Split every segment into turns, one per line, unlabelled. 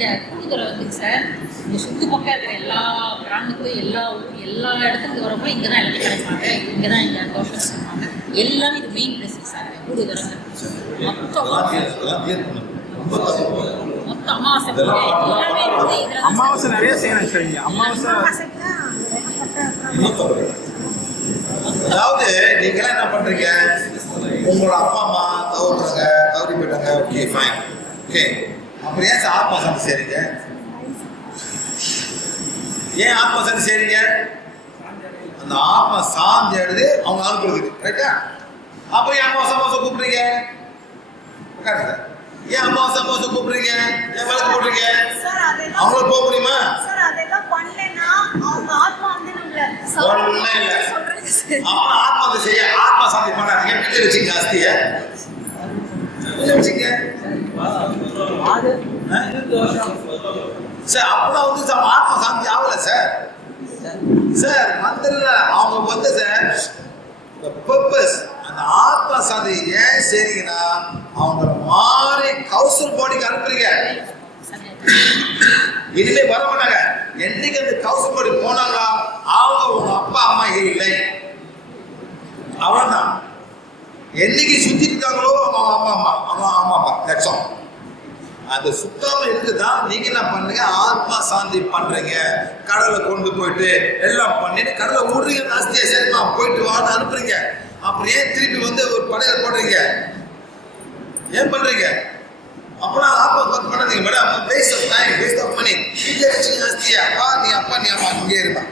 இந்த கூடுதலை வந்து சார். இந்த சுத்து பக்கம் இருக்கிற எல்லா கிராமத்துக்கும் எல்லா ஊர் எல்லா இடத்துக்கு வரப்போ இங்கே தான் எல்லாத்தையும் கிடைப்பாங்க. இங்கே தான் இந்த தோஷம் செய்வாங்க எல்லாமே இது மெயின் பிளேஸ் சார் கூடுதலை மொத்தம் மொத்த அமாவாசை எல்லாமே வந்து இதில்
அமாவாசை நிறைய செய்யணும் சார் அமாவாசை
அதாவது நீங்களாம் என்ன பண்றீங்க? உங்களோட அப்பா அம்மா தவறுறாங்க தவறி போயிட்டாங்க. ஓகே ஃபைன் ஓகே அப்புறம் ஏன் சார் ஆத்மா சாந்தி செய்றீங்க ஏன் ஆத்மா சாந்தி செய்றீங்க அந்த ஆத்மா சாந்தி அழுது அவங்க அனுப்புறது ரைட்டா அப்புறம் ஏன் அமாவாசை அமாவாசை கூப்பிடுறீங்க? உட்காருங்க ஏன் அமாவாசை அமாவாசை கூப்பிடுறீங்க? ஏன் வழக்கு போடுறீங்க
சார் அதெல்லாம்
அவங்கள போக முடியுமா? ஒண்ணும் இல்ல. அப்புறம் ஆத்மா செய்ய ஆத்மா சாந்தி பண்ணாதீங்க. வீட்டில் வச்சுங்க அஸ்திய வச்சுங்க சார் அப்பதான் வந்து சார் ஆத்மா சாந்தி ஆகல சார் சார் மந்திரில அவங்க வந்து சார் பர்பஸ் அந்த ஆத்மா சாந்தி ஏன் செய்றீங்கன்னா அவங்க மாறி கௌசல் பாடிக்கு அனுப்புறீங்க இனிமே வர மாட்டாங்க என்னைக்கு அந்த கௌசல் பாடி போனாங்களா அவங்க உங்க அப்பா அம்மா இல்லை அவ்வளவுதான் என்னைக்கு சுத்தி இருக்காங்களோ அவங்க அம்மா அம்மா அவங்க அம்மா அப்பா ஆல் அந்த சுத்தம் இருக்குதான் நீங்க என்ன பண்ணுங்க? ஆத்மா சாந்தி பண்றீங்க. கடலை கொண்டு போயிட்டு எல்லாம் பண்ணிட்டு கடலை விடுறீங்க நாஸ்தியா சரிமா போயிட்டு வான்னு அனுப்புறீங்க. அப்புறம் ஏன் திருப்பி வந்து ஒரு படையில போடுறீங்க? ஏன் பண்றீங்க? அப்பனா ஆத்மா பத்து பண்ணாதீங்க madam waste of time waste of money வீட்டில் வச்சு நாஸ்தியா. அப்பா நீ அப்பா நீ அம்மா இங்கே இருப்பா.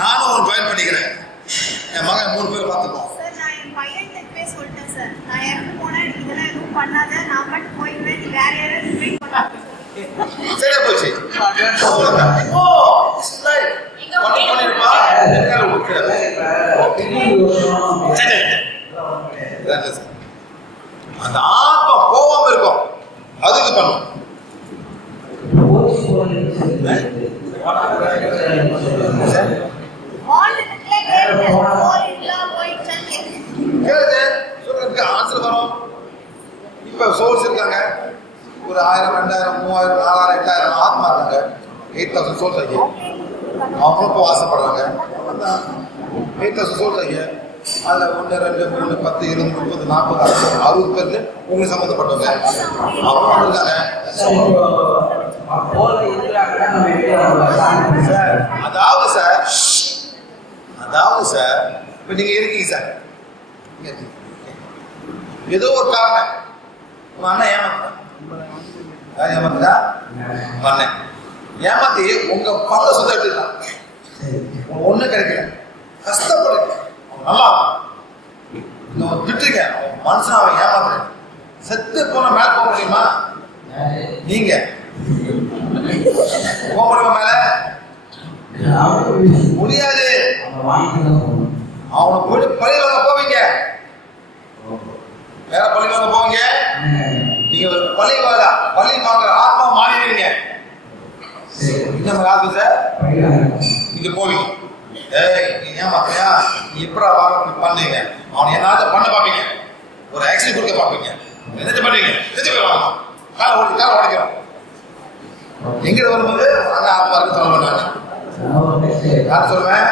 நானும் ஒரு பயன் பண்ணிக்கிறேன். என் மகன் மூணு பேர் பார்த்துப்போம்.
சார். நான் என் பையன்கிட்ட போய் சொல்லிட்டேன் சார் நான் இறந்து போனேன் இதெல்லாம் எதுவும் பண்ணாத. நான் மட்டும் போயிடுவேன். நீ வேற யாராவது ட்ரீட் பண்ணாத
சரியா போச்சு. ஓ பண்ணிருப்பா? என்னால. சரி. அந்த ஆத்மா போகாம இருக்கும். அதுக்கு பண்ணும். கேளுங்க. இப்ப சோர்ஸ் இருக்காங்க ஒரு ஆயிரம் ரெண்டாயிரம் மூவாயிரம் நாலாயிரம் எட்டாயிரம் ஆத்மா இருக்காங்க எயிட் தௌசண்ட் சோர்ஸ் ஆகி. அவங்களும் இப்போ ஆசைப்படுறாங்க எயிட் தௌசண்ட் சோர்ஸ் ஆகி. அதில் ஒன்று ரெண்டு மூணு பத்து இருபது முப்பது நாற்பது அறுபது அறுபது பேர் உங்களுக்கு சம்மந்தப்பட்டவங்க. அவங்களும் இருக்காங்க. சார் அதாவது சார் அதாவது சார் இப்போ நீங்கள் இருக்கீங்க சார். ஏதோ ஒரு காரணம். உங்க அண்ணன் ஏமாத்தான் ஏமாத்துறா? உங்க அண்ணன் ஏமாத்தி உங்க பல சொந்த எடுத்துக்கலாம் ஒண்ணும் கிடைக்கல. கஷ்டப்படுங்க நல்லா இன்னும் அவன் திட்டுங்க அவன் மனுஷன் அவன் ஏமாத்துறேன். செத்து போன மேல போக முடியுமா? நீங்க. போக முடியுமா மேல? முடியாது. அவனை போயிட்டு பள்ளியில் வாங்க போவீங்க. வேற பள்ளியில் வாங்க போவீங்க? நீங்க ஒரு பழி வாங்க ஆத்மா மாறிடுவீங்க இன்னும் ஆகுது சார்? நீங்க போவீங்க ஏய் நீ ஏமாத்தியா நீ எப்படா வாங்க பண்ணீங்க அவனை என்னாச்சும் பண்ண பார்ப்பீங்க. ஒரு ஆக்சிடென்ட் கொடுக்க பார்ப்பீங்க. என்னது பண்ணுவீங்க எதிர்த்து போய் வாங்க. காலை ஓடி காலை உடைக்கிறோம். எங்கிட்ட வரும்போது அந்த ஆத்மா இருக்கு சொல்ல மாட்டாங்க. யார் சொல்லுவேன்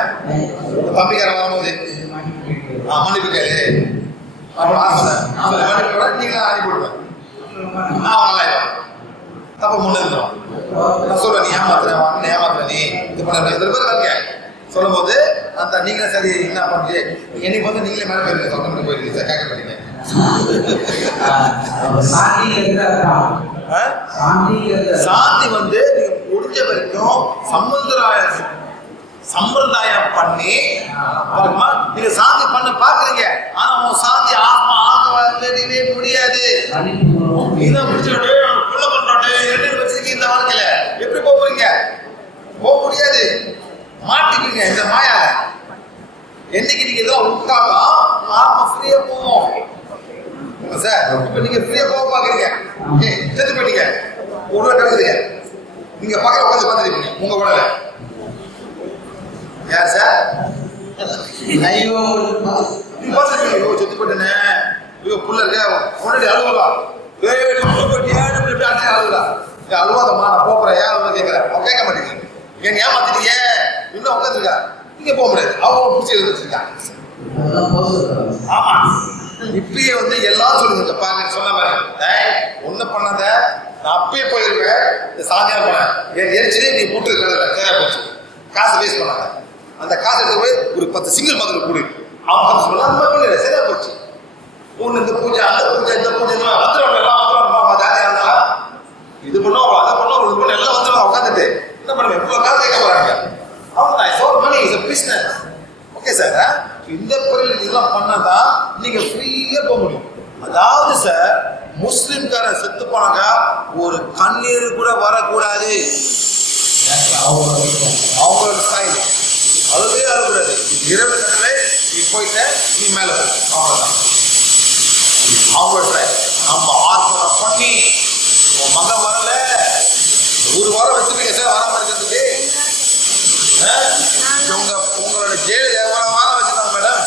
தம்பிக்காரன் வரும்போது. ஆ மன்னிப்பு கேளு. அப்புறம் ஆசை மன்னிப்பு நீங்களும் அனுப்பி விடுவேன் அவன் நல்லா இருப்பான் தப்ப முன்னேறோம் நான் நீ ஏமாத்துறேன் உன் ஏமாத்துற நீ இது பண்ண எத்தனை பேர் வரீங்க சொல்லும் போது அந்த நீங்களும் சரி என்ன பண்ணுது என்னைக்கு வந்து நீங்களே மேலே போயிருங்க சொந்த மட்டும் போயிருக்கீங்க சார் கேட்க மாட்டீங்க சாந்தி வந்து நீங்க முடிஞ்ச வரைக்கும் சம்பந்தராய சம்பிரதாயம் பண்ணி நீங்க சாந்தி பண்ண பாக்குறீங்க ஆனா உன் சாந்தி ஆத்மா வரவே முடியாது. இதை முடிச்சுட்டு புள்ள பண்றாட்டு வச்சிருக்கீங்க இந்த வாழ்க்கையில. எப்படி போக போறீங்க? போக முடியாது. மாட்டிக்கீங்க இந்த மாயால என்னைக்கு நீங்க இதெல்லாம் உங்க ஆத்மா ஃப்ரீயா ஆமா சார் இப்ப நீங்க ஃப்ரீயா போக பாக்குறீங்க செத்து போயிட்டீங்க. உள்ள கிடக்குறீங்க நீங்க பக்கத்துல உட்காந்து உங்க உடல. யார் சார்
ஐயோ
ஐயோ செத்து போயிட்டேனே. ஐயோ புள்ள இருக்க முன்னாடி அழுவலா ஏய் நீ புள்ள போயிட்டியா நீ இப்படி அடிச்சு அழுவலா ஏய், அழுவாதம்மா நான் போறேன் ஏன் அழுவ கேட்கறேன் அவன் கேட்க மாட்டேங்க ஏன் ஏமாத்திட்டீங்க? இன்னும் உட்காந்துருக்கா இங்கே போக முடியாது. அவன் பிடிச்சி எழுதிச்சிருக்கான்
அதெல்லாம் போதும்
ஆமா. இப்பயே வந்து எல்லாம் சொல்லுங்க இந்த பாருங்க சொன்ன மாதிரி. ஏய் ஒண்ணு பண்ணாத. நான் அப்பயே போயிருவேன். இந்த சாதியா போனேன் என் எரிச்சலே நீ போட்டு இருக்கிறதுல போச்சு. காசு வேஸ்ட் பண்ணாத. அந்த காசு எடுத்து போய் ஒரு பத்து சிங்கிள் மதத்தில் கொடு. அவன் பத்து சொன்னா அந்த மாதிரி சரியா போச்சு. ஒண்ணு இந்த பூஜை அந்த பூஜை இந்த பூஜை எல்லாம் வந்துடும் எல்லாம் வந்துடும் ஜாலியா இருந்தா. இது பண்ணுவோம் அதை பண்ணும் இது பண்ண எல்லாம் வந்துடும் உட்காந்துட்டு என்ன பண்ணுவேன்? எப்போ காசு கேட்க போறாங்க. அவ்வளவுதான் for money is business okay sir இந்த பொருள் இதெல்லாம் பண்ணாதான் நீங்க ஃப்ரீயா போக முடியும். அதாவது சார் முஸ்லிம்காரன் செத்து போனாங்க. ஒரு கண்ணீர் கூட வரக்கூடாது. அவங்களோட ஸ்டைல் அதுவே அழக்கூடாது இரவு கட்டளை. நீ போயிட்ட நீ மேல போய் அவ்வளவுதான். அவங்களோட நம்ம ஆர்ப்பாட்டம் பண்ணி உன் மகன் வரல. ஒரு வாரம் வச்சிருக்கீங்க சார் வராம இருக்கிறதுக்கு. உங்க உங்களோட ஜெயில் எவ்வளவு வாரம் வச்சிருந்தாங்க மேடம்?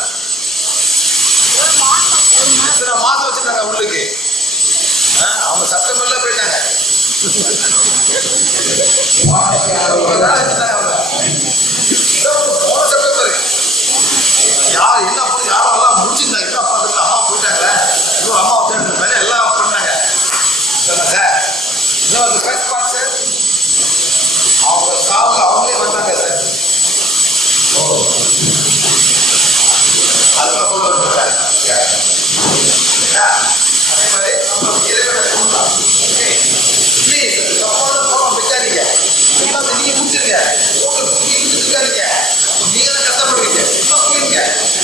எத்தனை மாசம் வச்சிருந்தாங்க உள்ளுக்கு? ஆ? அவங்க செப்டம்பர்ல போயிட்டாங்க எவ்வளவு நாள் வச்சிருந்தாங்க அவங்க? இதோ போன செப்டம்பர் யார் என்ன பண்ணி யாரும் எல்லாம் முடிச்சிருந்தாங்க என்ன பார்த்துட்டு அம்மா போயிட்டாங்க இன்னும் அம்மா தேடுற மேலே எல்லாம் பண்ணாங்க சொல்லுங்க சார் இன்னும் அந்த ஃபர்ஸ்ட் பார்ட் சார் அவங்க சாவுக்கு அவங்களே வந்தாங்க சார் அதுதான் சொல்ல வருது சார் அதே மாதிரி நம்ம இறைவனை சொல்லலாம் ஓகே ப்ளீஸ் தப்பான போகிறோம் வைக்காதீங்க எல்லாமே நீங்க முடிச்சிருங்க ஓகே நீங்க இருக்காதீங்க நீங்க தான் கஷ்டப்படுவீங்க இன்னும் புரியுங்க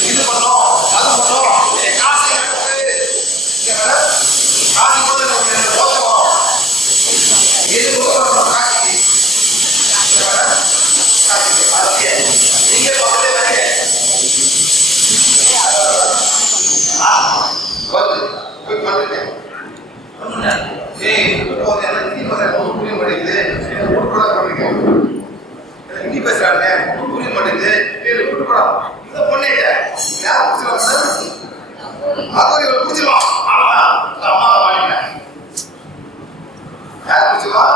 இது பண்ணோம் அது பண்ணோம் என் காசு எனக்கு இங்க வர, காசு கூட எனக்கு தோற்றம் இது கூட நம்ம காசு இங்க வர, காசு காசு நீங்க பக்கத்துல வரீங்க வந்து போய் பண்ணுங்க பண்ணுங்க ஏய் இப்போ எனக்கு நீ பேசுற ஒன்றும் புரிய மாட்டேங்குது எனக்கு உட்பட பண்ணுங்க எனக்கு நீ பேசுறாங்க ஒன்றும் புரிய மாட்டேங்குது ஏய் உட்பட இதை பண்ணிட்ட யார் பிடிச்சிருவாங்க அப்போ இவரை பிடிச்சிருவான் அவ்வளோதான் இந்த அம்மா வாங்கிங்க யார் பிடிச்சிருவா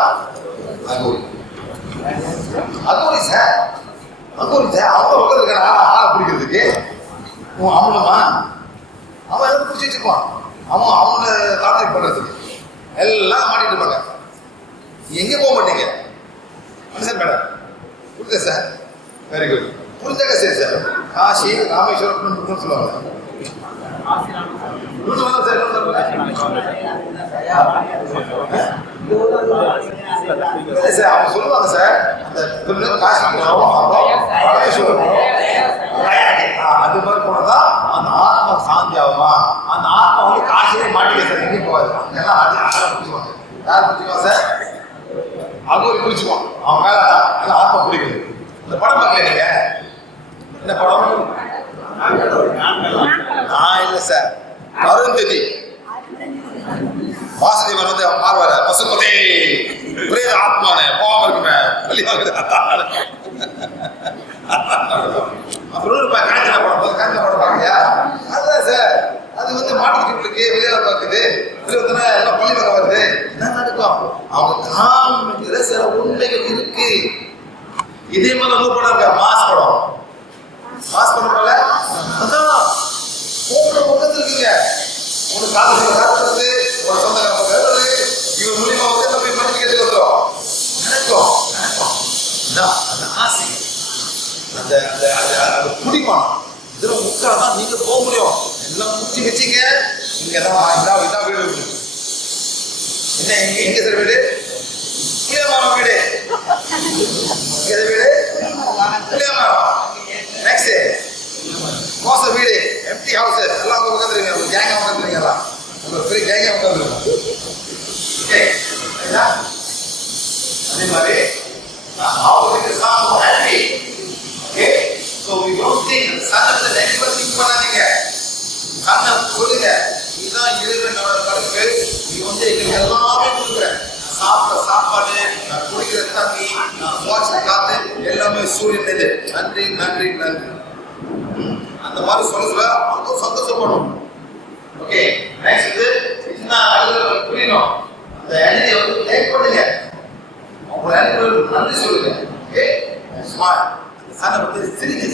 அகோரி அகோரி சார் அகோரி சார் அவங்க உட்காந்துருக்கான ஆளை பிடிக்கிறதுக்கு உன் அவனுமா அவன் எல்லாம் பிடிச்சி வச்சிருப்பான் அவன் அவங்கள கான்டாக்ட் பண்றதுக்கு எல்லாம் மாட்டிட்டு இருப்பாங்க எங்க போக மாட்டீங்க சார் மேடம் புரியுதா சார். வெரி குட் புரிஞ்சாக்க சரி சார். காசி ராமேஸ்வரம் புரிஞ்சுன்னு சொல்லுவாங்க. இன்னொரு சார், இன்னொரு அவங்க சொல்லுவாங்க சார். அந்த புல்லு ராமேஸ்வரம் அது மாதிரி போனதா? அந்த ஆத்மா சாந்தி ஆகுமா? அந்த ஆத்மா வந்து காசிலே மாட்டிக்க சார் எங்கேயும் போகாது. எல்லாம் அது யாரை பிடிச்சிக்குவாங்க? யார் பிடிச்சிக்குவாங்க சார்? அகோரி பிடிச்சிக்குவான். அவன் மேல எல்லாம் ஆத்மா பிடிக்குது இந்த படம் பார்க்கல நீங்க? என்ன படம்? நான் இல்ல சார் அருந்ததி. வாசுதேவன் வந்து பார்வார பசுபதே பிரேத ஆத்மானே போகாம இருக்குமே. வெளியாகுது அப்புறம் இருப்பா காய்ச்சல படம் போது காய்ச்சல படம் பார்க்கலையா? அதுதான் சார் அது வந்து மாட்டுக்கிட்டு இருக்கு வெளியில பார்க்குது. வெளியில எல்லாம் பள்ளி பக்கம் வருது. என்ன நடக்கும்? அவங்க காமிக்கிற சில உண்மைகள் இருக்கு. இதே மாதிரி வந்து படம் இருக்கா மாஸ் படம். மாஸ் படம் போல அதான் உங்க பக்கத்துல இருக்குங்க. ஒரு காதல் காட்டுறது ஒரு சொந்த வருது இவர் மூலியமா வந்து நம்ம போய் கேட்டு வந்துடும் நினைக்கும் நடக்கும் அந்த ஆசை. அந்த அந்த அந்த அந்த குடிமானம் இதில் முக்கால் தான் நீங்கள் போக முடியும். எல்லாம் முட்டி வச்சுங்க. இங்கே தான் இதான் இதான் வீடு என்ன எங்கே எங்கே சார் வீடு கீழே வீடு. எது வீடு? புளியமரம் நெக்ஸ்ட் மோச வீடு. எம்டி ஹவுஸ் எல்லாம் உங்க உட்காந்துருங்க உங்க கேங்க உட்காந்துருங்க எல்லாம். பெரிய கேங்க உட்காந்துருங்க எல்லாமே சூரியன் நன்றி நன்றி. நன்றி அந்த மாதிரி சொல்ல சொல்ல அவங்க சந்தோஷப்படும். ஓகே நெக்ஸ்ட் இது என்ன புரியணும். அந்த எனர்ஜியை வந்து டேக் பண்ணுங்க அவங்க நன்றி சொல்லுங்க. ஓகே ஸ்மார்ட் அந்த சண்டை பத்தி சிரிங்க